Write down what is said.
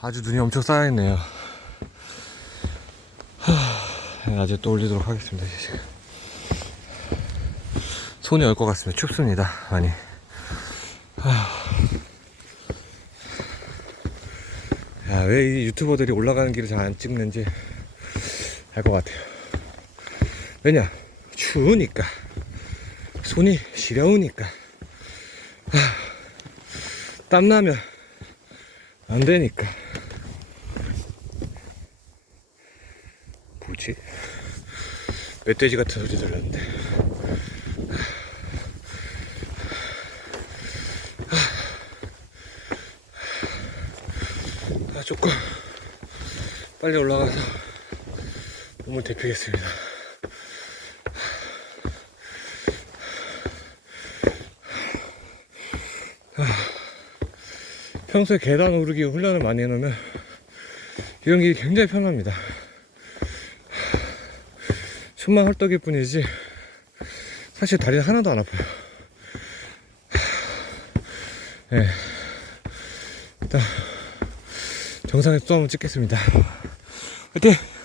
아주 눈이 엄청 쌓여있네요. 하, 낮에 또 올리도록 하겠습니다, 지금. 손이 얼 것 같습니다. 춥습니다, 많이. 하. 야, 왜 이 유튜버들이 올라가는 길을 잘 안 찍는지 알 것 같아요. 왜냐? 추우니까. 손이 시려우니까. 하, 땀나면 안 되니까. 뭐지? 멧돼지 같은 소리 들렸는데. 아, 조금 빨리 올라가서 몸을 데피겠습니다. 평소에 계단 오르기 훈련을 많이 해놓으면 이런 길이 굉장히 편합니다. 숨만 헐떡일 뿐이지 사실 다리는 하나도 안 아파요. 예. 일단 정상에서 또 한번 찍겠습니다. 화이팅!